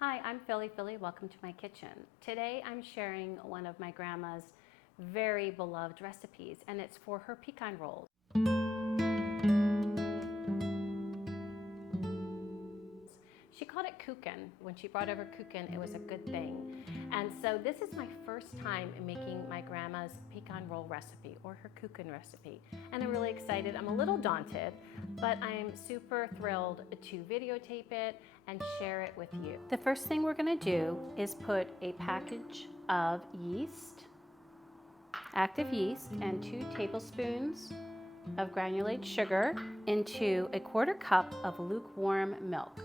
Hi, I'm Philly. Welcome to my kitchen. Today I'm sharing one of my grandma's very beloved recipes, and it's for her pecan rolls. She called it kuchen. When she brought over kuchen, it was a good thing. And so this is my first time making my grandma's pecan roll recipe, or her kuchen recipe. And I'm really excited. I'm a little daunted, but I'm super thrilled to videotape it and share it with you. The first thing we're gonna do is put a package of yeast, active yeast, and 2 tablespoons of granulated sugar into a 1/4 cup of lukewarm milk.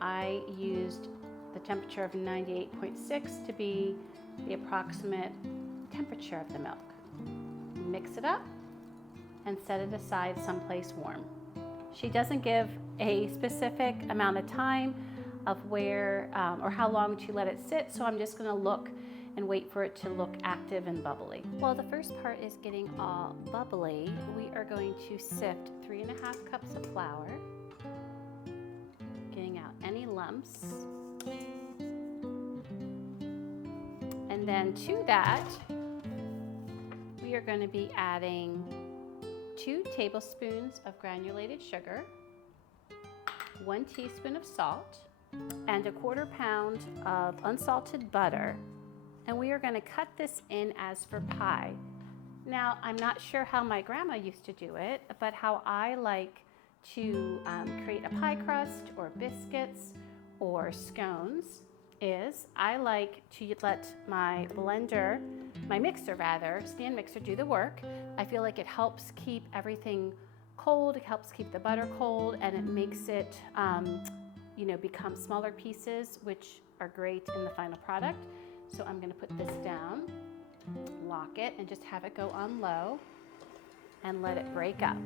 I used the temperature of 98.6 to be the approximate temperature of the milk. Mix it up and set it aside someplace warm. She doesn't give a specific amount of time of where or how long to let it sit, so I'm just gonna look and wait for it to look active and bubbly. While the first part is getting all bubbly, we are going to sift 3½ cups of flour, getting out any lumps. And then to that, we are going to be adding 2 tablespoons of granulated sugar, 1 teaspoon of salt, and a 1/4 pound of unsalted butter. And we are going to cut this in as for pie. Now, I'm not sure how my grandma used to do it, but how I like to create a pie crust or biscuits or scones is I like to let my blender, my mixer rather, stand mixer, do the work. I feel like it helps keep everything cold, it helps keep the butter cold, and it makes it become smaller pieces, which are great in the final product. So I'm gonna put this down, lock it, and just have it go on low and let it break up.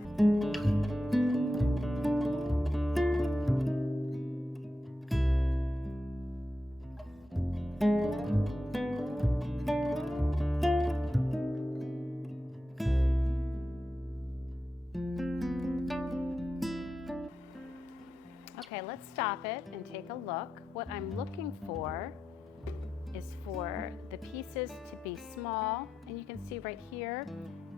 Okay, let's stop it and take a look. What I'm looking for is for the pieces to be small, and you can see right here,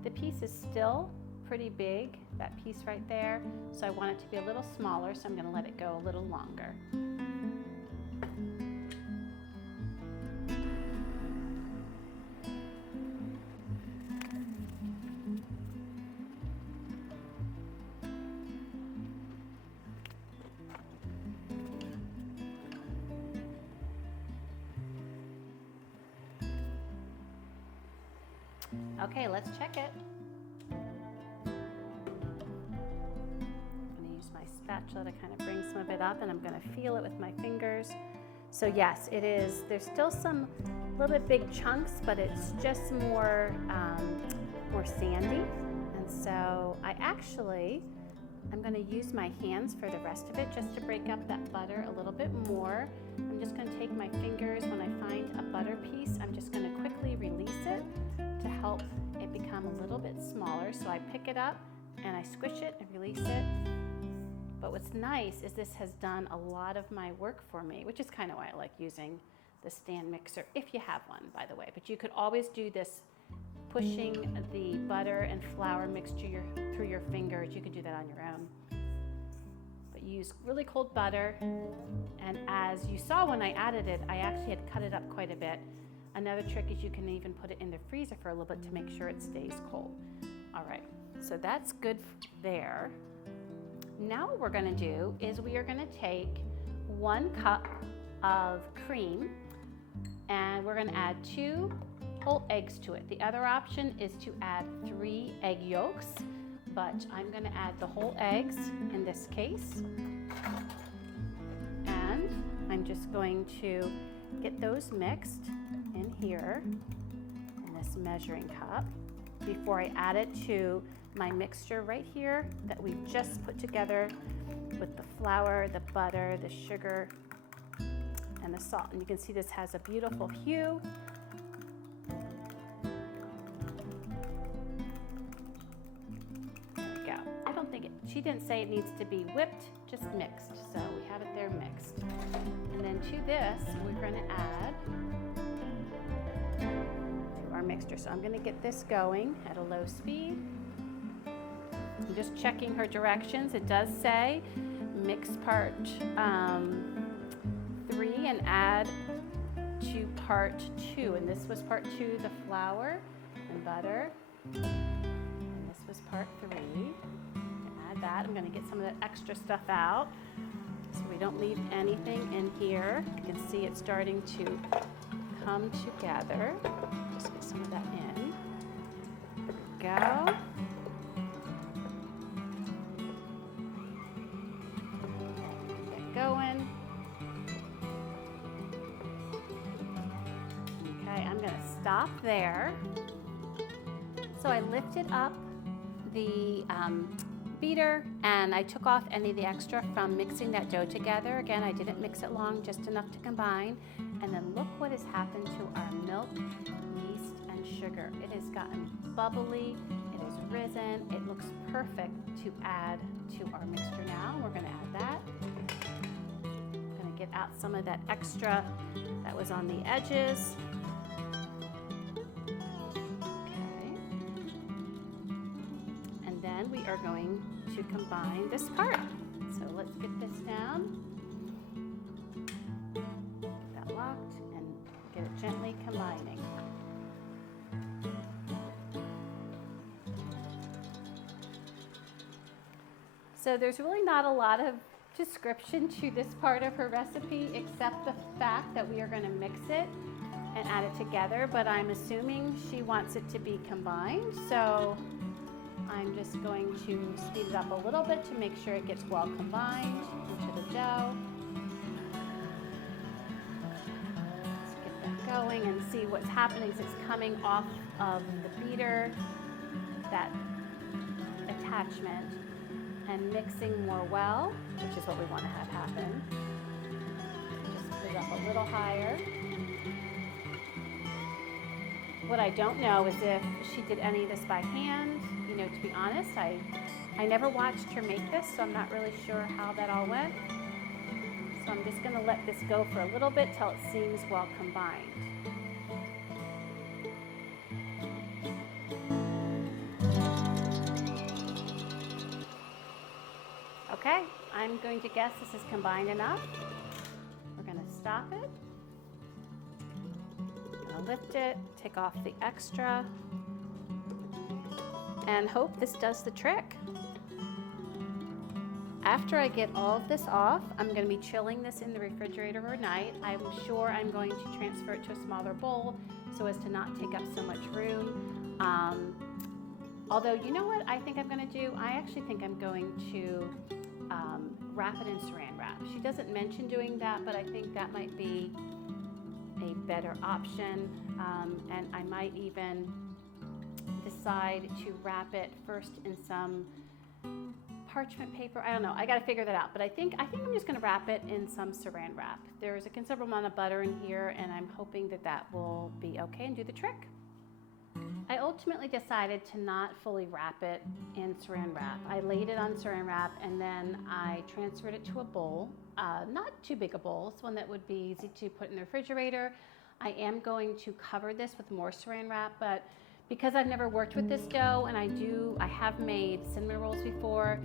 the piece is still pretty big, that piece right there. So I want it to be a little smaller, so I'm gonna let it go a little longer. Okay, let's check it. I'm gonna use my spatula to kind of bring some of it up, and I'm gonna feel it with my fingers. So yes, it is, there's still some little bit big chunks, but it's just more sandy. And so I'm gonna use my hands for the rest of it just to break up that butter a little bit more. I'm just gonna take my fingers, when I find a butter piece, I'm just gonna quickly release it to help it become a little bit smaller. So I pick it up and I squish it and release it. But what's nice is this has done a lot of my work for me, which is kind of why I like using the stand mixer, if you have one, by the way. But you could always do this, pushing the butter and flour mixture through your fingers. You could do that on your own. But you use really cold butter, and as you saw when I added it, I actually had cut it up quite a bit. Another trick is you can even put it in the freezer for a little bit to make sure it stays cold. All right, so that's good there. Now what we're gonna do is we are gonna take 1 cup of cream, and we're gonna add 2 whole eggs to it. The other option is to add 3 egg yolks, but I'm gonna add the whole eggs in this case. And I'm just going to get those mixed in here in this measuring cup before I add it to my mixture right here that we just put together with the flour, the butter, the sugar, and the salt. And you can see this has a beautiful hue. There we go. I don't think she didn't say it needs to be whipped, just mixed. So we have it there mixed. And then And to this, we're going to add our mixture. So I'm going to get this going at a low speed. I'm just checking her directions. It does say mix part 3 and add to part 2. And this was part 2, the flour and butter. And this was part 3. Add that. I'm going to get some of that extra stuff out so we don't leave anything in here. You can see it's starting to come together. Just get some of that in. There we go. Get going. Okay, I'm going to stop there. So I lifted up the beater and I took off any of the extra from mixing that dough together. Again, I didn't mix it long, just enough to combine. And then look what has happened to our milk, yeast, and sugar. It has gotten bubbly, it has risen, it looks perfect to add to our mixture now. We're going to add that. I'm going to get out some of that extra that was on the edges. We are going to combine this part. So let's get this down, get that locked, and get it gently combining. So there's really not a lot of description to this part of her recipe except the fact that we are going to mix it and add it together, but I'm assuming she wants it to be combined. So I'm just going to speed it up a little bit to make sure it gets well combined into the dough. Let's get that going and see what's happening is it's coming off of the beater, that attachment, and mixing more well, which is what we want to have happen. Just put it up a little higher. What I don't know is if she did any of this by hand. You know, to be honest, I never watched her make this, so I'm not really sure how that all went. So I'm just going to let this go for a little bit till it seems well combined. Okay, I'm going to guess this is combined enough. We're going to stop it. Lift it, take off the extra, and hope this does the trick. After I get all of this off, I'm going to be chilling this in the refrigerator overnight. I'm sure I'm going to transfer it to a smaller bowl so as to not take up so much room. Although, you know what I think I'm going to do? I actually think I'm going to wrap it in saran wrap. She doesn't mention doing that, but I think that might be a better option, and I might even decide to wrap it first in some parchment paper. I don't know, I got to figure that out, but I think I'm just going to wrap it in some saran wrap. There's a considerable amount of butter in here, and I'm hoping that that will be okay and do the trick. I ultimately decided to not fully wrap it in saran wrap. I laid it on saran wrap and then I transferred it to a bowl. Not too big a bowl, it's one that would be easy to put in the refrigerator. I am going to cover this with more saran wrap, but because I've never worked with this dough and I have made cinnamon rolls before,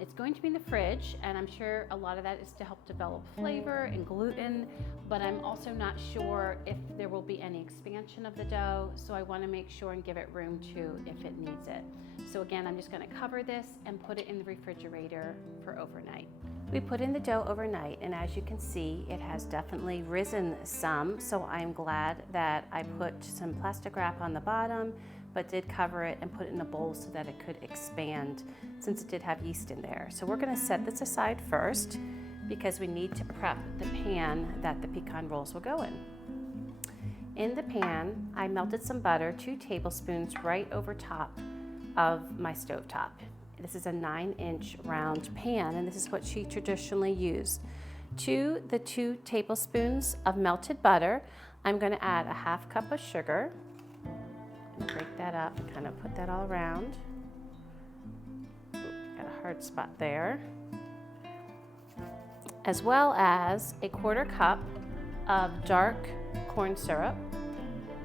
it's going to be in the fridge, and I'm sure a lot of that is to help develop flavor and gluten, but I'm also not sure if there will be any expansion of the dough, so I want to make sure and give it room to if it needs it. So again, I'm just going to cover this and put it in the refrigerator for overnight. We put in the dough overnight, and as you can see, it has definitely risen some, so I'm glad that I put some plastic wrap on the bottom, but did cover it and put it in a bowl so that it could expand since it did have yeast in there. So we're going to set this aside first because we need to prep the pan that the pecan rolls will go in. In the pan, I melted some butter, 2 tablespoons, right over top of my stovetop. This is a 9-inch round pan, and this is what she traditionally used. To the 2 tablespoons of melted butter, I'm going to add a 1/2 cup of sugar. Break that up and kind of put that all around. Got a hard spot there. as well as a 1/4 cup of dark corn syrup.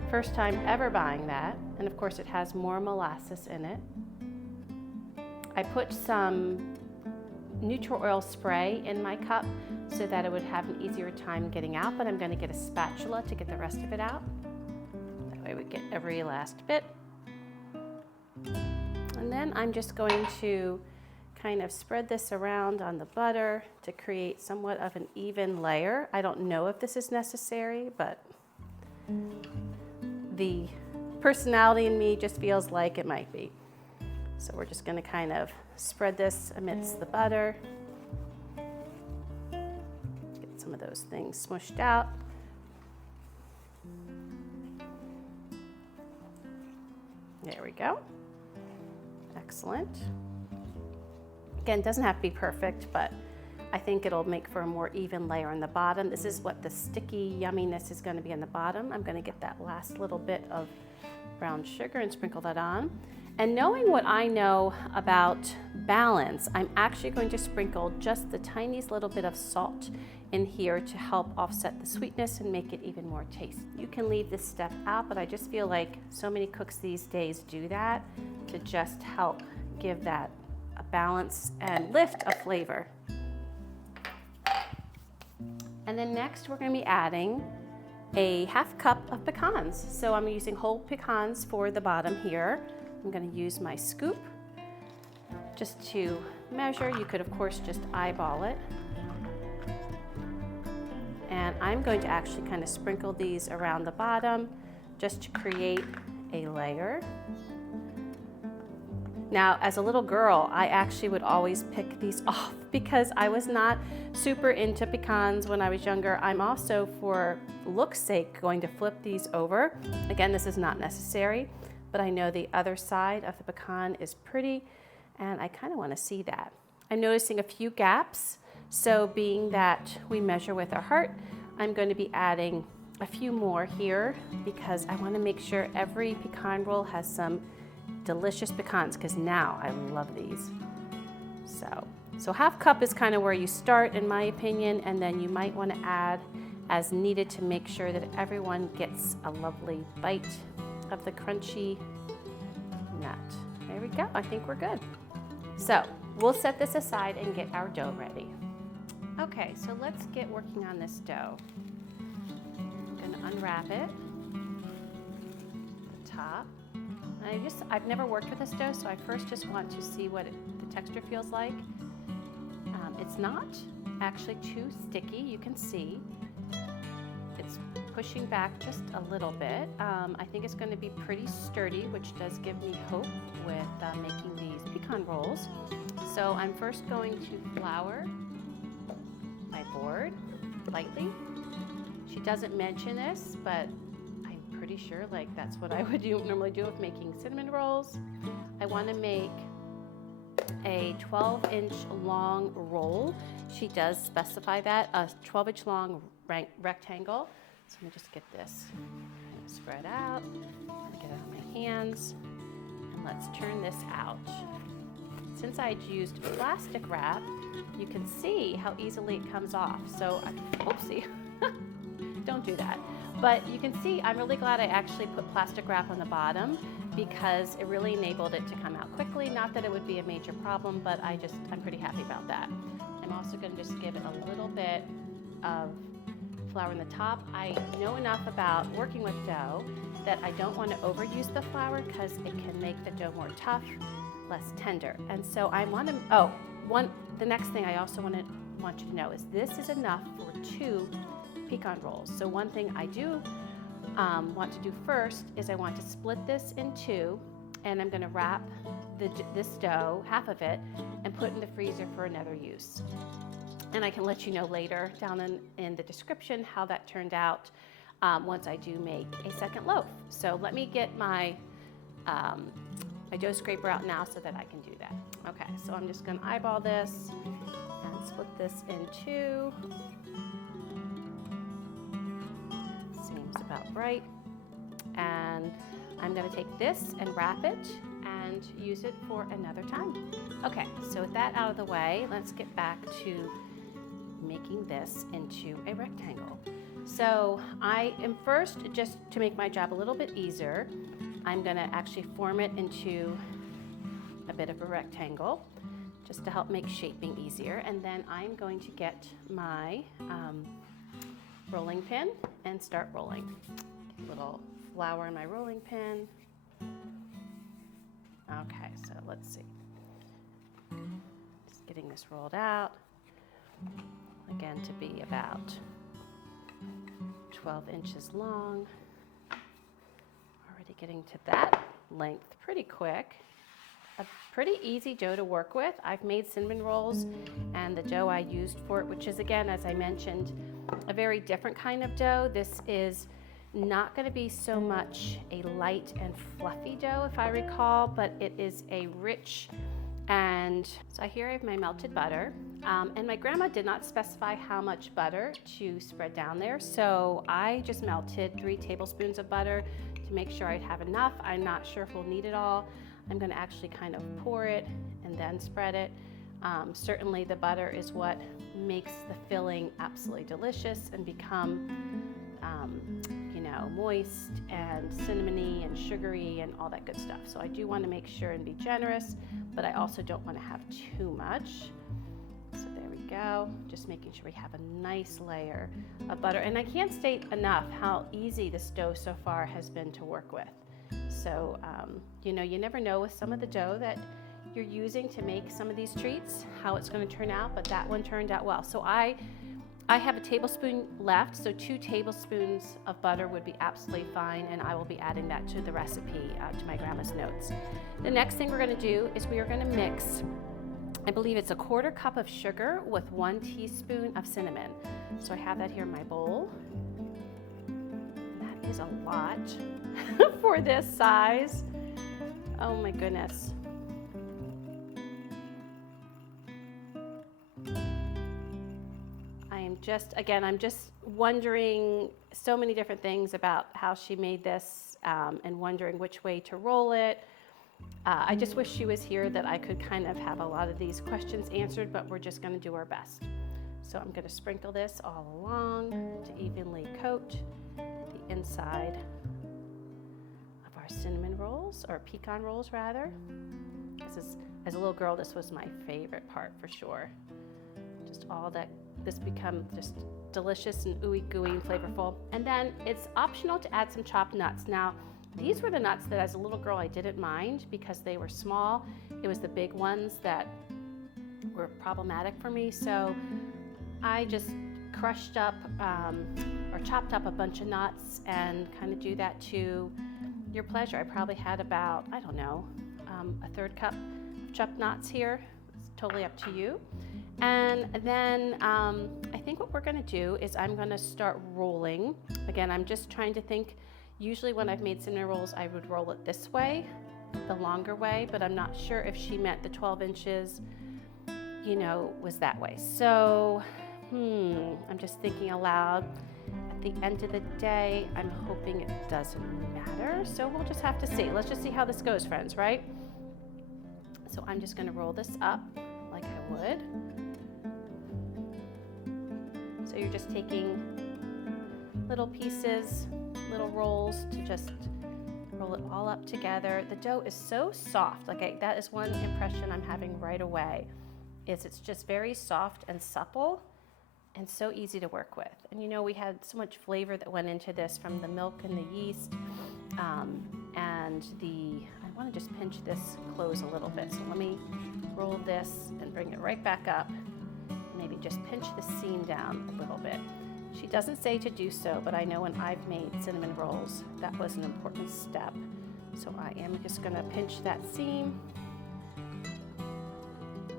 First time ever buying that, and of course it has more molasses in it. I put some neutral oil spray in my cup so that it would have an easier time getting out, but I'm going to get a spatula to get the rest of it out. That way we get every last bit. And then I'm just going to kind of spread this around on the butter to create somewhat of an even layer. I don't know if this is necessary, but the personality in me just feels like it might be. So we're just going to kind of spread this amidst the butter. Get some of those things smushed out. There we go. Excellent. Again, it doesn't have to be perfect, but I think it'll make for a more even layer on the bottom. This is what the sticky yumminess is going to be on the bottom. I'm going to get that last little bit of brown sugar and sprinkle that on. And knowing what I know about balance, I'm actually going to sprinkle just the tiniest little bit of salt in here to help offset the sweetness and make it even more tasty. You can leave this step out, but I just feel like so many cooks these days do that to just help give that a balance and lift a flavor. And then next we're going to be adding a 1/2 cup of pecans. So I'm using whole pecans for the bottom here. I'm going to use my scoop just to measure. You could of course just eyeball it. And I'm going to actually kind of sprinkle these around the bottom just to create a layer. Now, as a little girl, I actually would always pick these off because I was not super into pecans when I was younger. I'm also, for look's sake, going to flip these over. Again, this is not necessary, but I know the other side of the pecan is pretty, and I kind of want to see that. I'm noticing a few gaps, so being that we measure with our heart, I'm going to be adding a few more here because I want to make sure every pecan roll has some delicious pecans, because now I love these. So 1/2 cup is kind of where you start in my opinion, and then you might want to add as needed to make sure that everyone gets a lovely bite of the crunchy nut. There we go, I think we're good. So we'll set this aside and get our dough ready. Okay, so let's get working on this dough. I'm going to unwrap it, the top. I've never worked with this dough, so I first just want to see what the texture feels like. It's not actually too sticky, you can see. It's pushing back just a little bit. I think it's going to be pretty sturdy, which does give me hope with making these pecan rolls. So I'm first going to flour my board lightly. She doesn't mention this, but I'm pretty sure like that's what I would normally do with making cinnamon rolls. I want to make a 12-inch long roll. She does specify that, a 12-inch long rectangle. So let me just get this kind of spread out, get it on my hands, and let's turn this out. Since I used plastic wrap, you can see how easily it comes off. So, oopsie, don't do that. But you can see I'm really glad I actually put plastic wrap on the bottom because it really enabled it to come out quickly. Not that it would be a major problem, but I'm pretty happy about that. I'm also going to just give it a little bit of flour in the top. I know enough about working with dough that I don't want to overuse the flour because it can make the dough more tough, less tender. And so I want to, the next thing I also want you to know is this is enough for 2 pecan rolls. So one thing I do want to do first is I want to split this in 2, and I'm going to wrap this dough, half of it, and put it in the freezer for another use. And I can let you know later down in the description how that turned out once I do make a second loaf. So let me get my dough scraper out now so that I can do that. Okay, so I'm just going to eyeball this and split this in 2. Seems about right. And I'm going to take this and wrap it and use it for another time. Okay, so with that out of the way, let's get back to making this into a rectangle. So I am first, just to make my job a little bit easier, I'm gonna actually form it into a bit of a rectangle, just to help make shaping easier. And then I'm going to get my rolling pin and start rolling. A little flour in my rolling pin. Okay, so let's see. Just getting this rolled out. Again, to be about 12 inches long. Already getting to that length pretty quick. A pretty easy dough to work with. I've made cinnamon rolls, and the dough I used for it, which is, again, as I mentioned, a very different kind of dough. This is not going to be so much a light and fluffy dough, if I recall, but it is a rich, and so here I have my melted butter, and my grandma did not specify how much butter to spread down there, so I just melted 3 tablespoons of butter to make sure I'd have enough. I'm not sure if we'll need it all. I'm going to actually kind of pour it and then spread it. Certainly the butter is what makes the filling absolutely delicious and become moist and cinnamony and sugary and all that good stuff. So I do want to make sure and be generous, but I also don't want to have too much. So there we go, just making sure we have a nice layer of butter. And I can't state enough how easy this dough so far has been to work with. So, you never know with some of the dough that you're using to make some of these treats how it's going to turn out, but that one turned out well. So I have a tablespoon left, so 2 tablespoons of butter would be absolutely fine, and I will be adding that to the recipe, to my grandma's notes. The next thing we're going to do is we are going to mix, I believe it's a 1/4 cup of sugar with 1 teaspoon of cinnamon. So I have that here in my bowl. That is a lot for this size. Oh my goodness. I'm just wondering so many different things about how she made this, and wondering which way to roll it. I just wish she was here that I could kind of have a lot of these questions answered, but we're just going to do our best. So I'm going to sprinkle this all along to evenly coat the inside of our cinnamon rolls, or pecan rolls rather. As a little girl, this was my favorite part for sure. Just all that. This become just delicious and ooey gooey and flavorful. And then it's optional to add some chopped nuts. Now, these were the nuts that as a little girl I didn't mind because they were small. It was the big ones that were problematic for me. So I just crushed up or chopped up a bunch of nuts and kind of do that to your pleasure. I probably had about, I don't know, a 1/3 cup of chopped nuts here. It's totally up to you. And then I think what we're going to do is I'm going to start rolling. Again, I'm just trying to think. Usually when I've made cinnamon rolls, I would roll it this way, the longer way, but I'm not sure if she meant the 12 inches, was that way. So, I'm just thinking aloud. At the end of the day, I'm hoping it doesn't matter. So we'll just have to see. Let's just see how this goes, friends, right? So I'm just going to roll this up like I would. So you're just taking little pieces, little rolls to just roll it all up together. The dough is so soft. That is one impression I'm having right away, is it's just very soft and supple and so easy to work with. And we had so much flavor that went into this from the milk and the yeast, and I want to just pinch this close a little bit. So let me roll this and bring it right back up. Maybe just pinch the seam down a little bit. She doesn't say to do so, but I know when I've made cinnamon rolls, that was an important step. So I am just going to pinch that seam.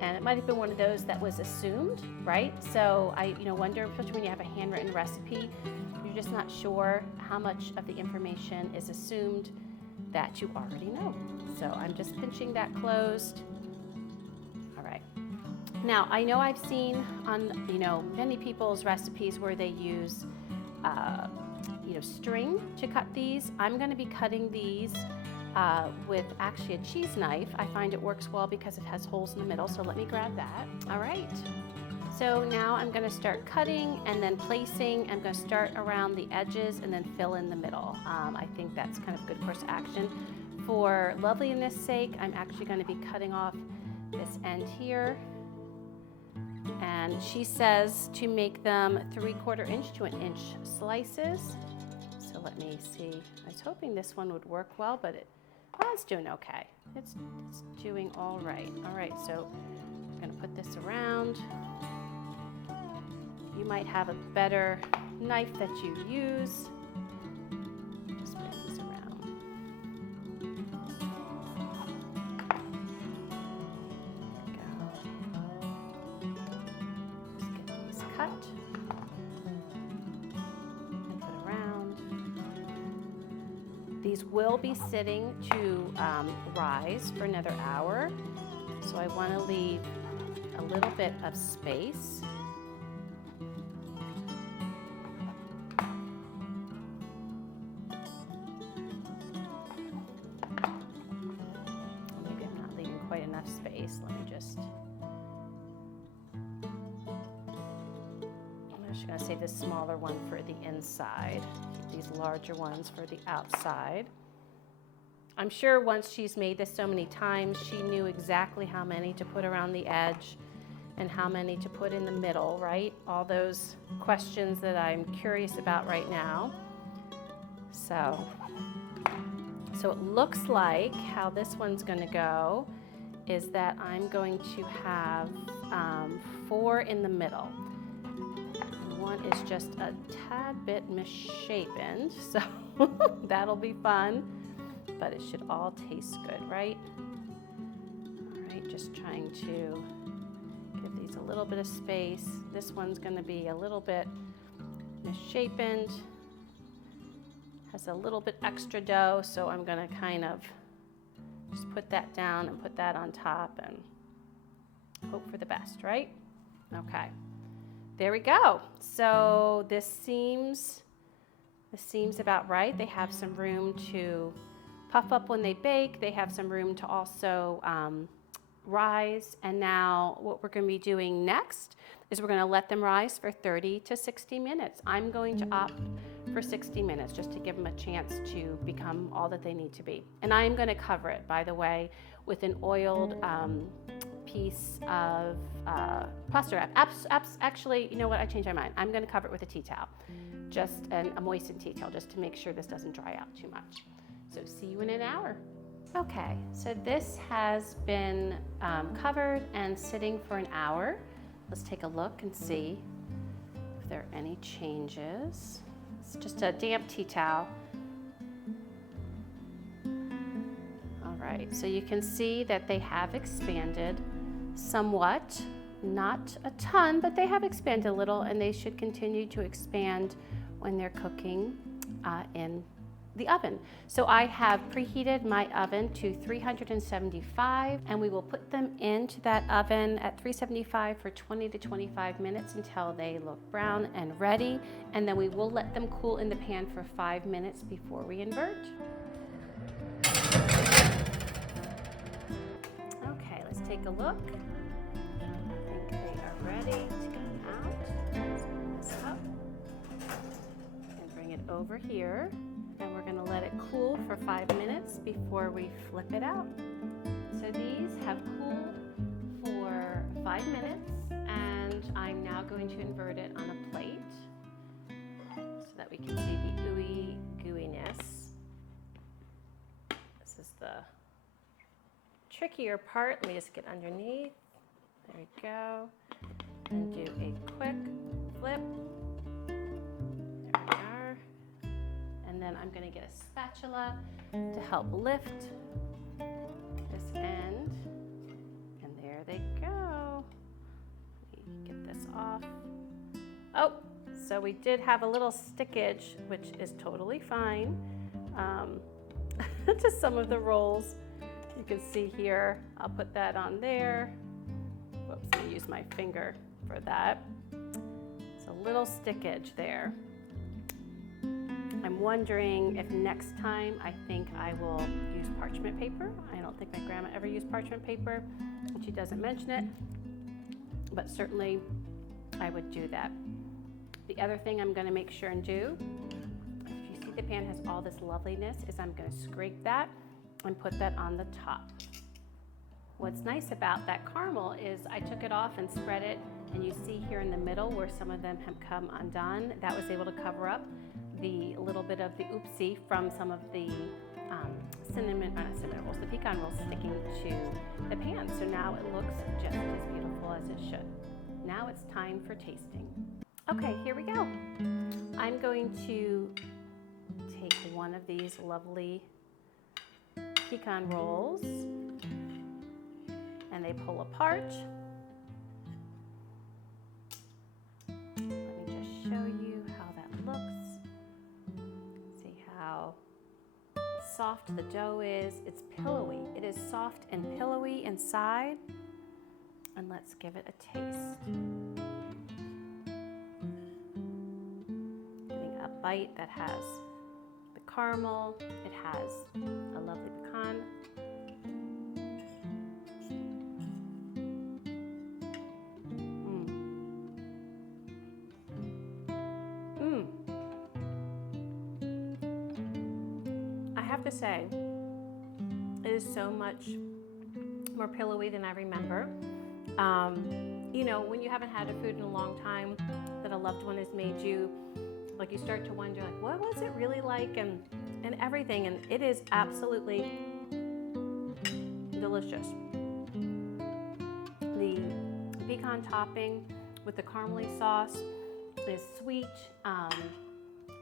And it might have been one of those that was assumed, right? So I wonder, especially when you have a handwritten recipe, you're just not sure how much of the information is assumed that you already know. So I'm just pinching that closed. All right. Now, I know I've seen on, many people's recipes where they use, string to cut these. I'm going to be cutting these with actually a cheese knife. I find it works well because it has holes in the middle, so let me grab that. All right, So now I'm going to start cutting and then placing. I'm going to start around the edges and then fill in the middle. I think that's kind of good course of action. For loveliness' sake, I'm actually going to be cutting off this end here. And she says to make them 3/4 inch to 1 inch slices. So let me see. I was hoping this one would work well, but it's doing okay. It's doing all right. All right, so I'm going to put this around. You might have a better knife that you use. Just bring these around. Just get these cut and put around. These will be sitting to rise for another hour, so I want to leave a little bit of space. Space. Let me just, I'm actually going to save this smaller one for the inside, keep these larger ones for the outside. I'm sure once she's made this so many times, she knew exactly how many to put around the edge and how many to put in the middle, right? All those questions that I'm curious about right now. So it looks like how this one's going to go is that I'm going to have 4 in the middle. One is just a tad bit misshapen, so that'll be fun, but it should all taste good, right? All right, just trying to give these a little bit of space. This one's going to be a little bit misshapen, has a little bit extra dough, so I'm going to kind of just put that down and put that on top and hope for the best, right? Okay, there we go. So this seems about right. They have some room to puff up when they bake. They have some room to also rise. And now what we're going to be doing next is we're going to let them rise for 30 to 60 minutes. I'm going to opt for 60 minutes just to give them a chance to become all that they need to be. And I'm going to cover it, by the way, with an oiled piece of plaster wrap. Actually, you know what? I changed my mind. I'm going to cover it with a tea towel, just a moistened tea towel, just to make sure this doesn't dry out too much. So see you in an hour. Okay, so this has been covered and sitting for an hour. Let's take a look and see if there are any changes. It's just a damp tea towel. All right, so you can see that they have expanded somewhat, not a ton, but they have expanded a little, and they should continue to expand when they're cooking in the oven. So I have preheated my oven to 375, and we will put them into that oven at 375 for 20 to 25 minutes until they look brown and ready, and then we will let them cool in the pan for 5 minutes before we invert. Okay, let's take a look. I think they are ready to come out. Let's bring this up and bring it over here. And we're going to let it cool for 5 minutes before we flip it out. So these have cooled for 5 minutes, and I'm now going to invert it on a plate so that we can see the ooey gooiness. This is the trickier part. Let me just get underneath. There we go. And do a quick flip. And then I'm going to get a spatula to help lift this end. And there they go. Let me get this off. Oh, so we did have a little stickage, which is totally fine, to some of the rolls. You can see here, I'll put that on there. Whoops, I'm going to use my finger for that. It's a little stickage there. I'm wondering if next time I think I will use parchment paper. I don't think my grandma ever used parchment paper, and she doesn't mention it, but certainly I would do that. The other thing I'm going to make sure and do, if you see the pan has all this loveliness, is I'm going to scrape that and put that on the top. What's nice about that caramel is I took it off and spread it, and you see here in the middle where some of them have come undone. That was able to cover up the little bit of the oopsie from some of the the pecan rolls sticking to the pan. So now it looks just as beautiful as it should. Now it's time for tasting. Okay, here we go. I'm going to take one of these lovely pecan rolls, and they pull apart. Let me just show you how that looks. See how soft the dough is. It's pillowy. It is soft and pillowy inside. And let's give it a taste. Getting a bite that has the caramel. It has a lovely pecan. I have to say, it is so much more pillowy than I remember. You know, when you haven't had a food in a long time that a loved one has made you, like you start to wonder, like, what was it really like, and everything, and it is absolutely delicious. The pecan topping with the caramely sauce is sweet,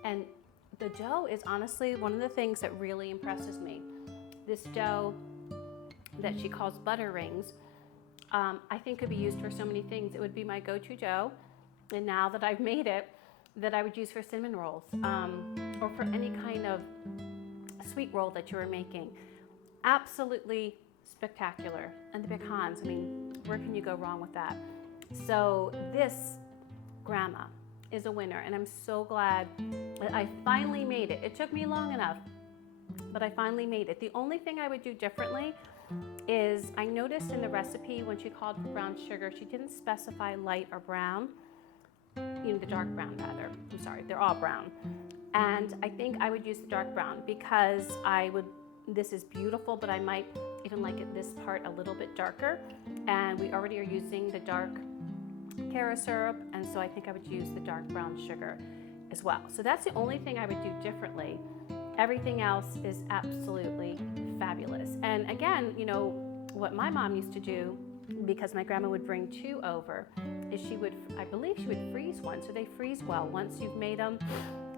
and the dough is honestly one of the things that really impresses me. This dough that she calls butter rings, I think could be used for so many things. It would be my go-to dough, and now that I've made it, that I would use for cinnamon rolls, or for any kind of sweet roll that you were making. Absolutely spectacular. And the pecans, I mean, where can you go wrong with that? So this grandma is a winner, and I'm so glad that I finally made it. It took me long enough, but I finally made it. The only thing I would do differently is I noticed in the recipe when she called for brown sugar, she didn't specify light or brown, you know, the dark brown rather. I'm sorry, they're all brown. And I think I would use the dark brown because this is beautiful, but I might even like this part a little bit darker. And we already are using the dark Cara syrup, and so I think I would use the dark brown sugar as well. So that's the only thing I would do differently. Everything else is absolutely fabulous. And again, you know, what my mom used to do, because my grandma would bring two over, is I believe she would freeze one. So they freeze well. Once you've made them,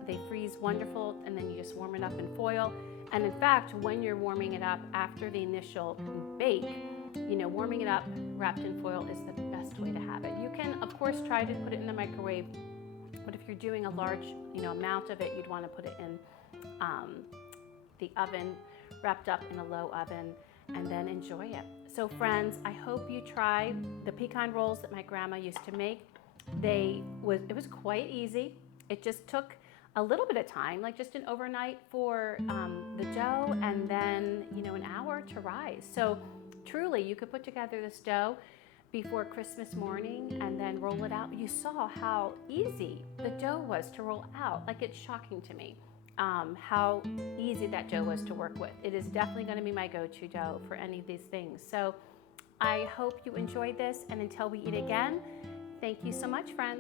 they freeze wonderful, and then you just warm it up in foil. And in fact, when you're warming it up after the initial bake, you know, warming it up wrapped in foil is the best way to have it. You can, of course, try to put it in the microwave, but if you're doing a large, you know, amount of it, you'd want to put it in the oven, wrapped up in a low oven, and then enjoy it. So friends, I hope you try the pecan rolls that my grandma used to make. It was quite easy. It just took a little bit of time, like just an overnight for the dough, and then, you know, an hour to rise. So truly, you could put together this dough before Christmas morning and then roll it out. You saw how easy the dough was to roll out. Like, it's shocking to me how easy that dough was to work with. It is definitely going to be my go-to dough for any of these things. So I hope you enjoyed this, and until we eat again, thank you so much, friends.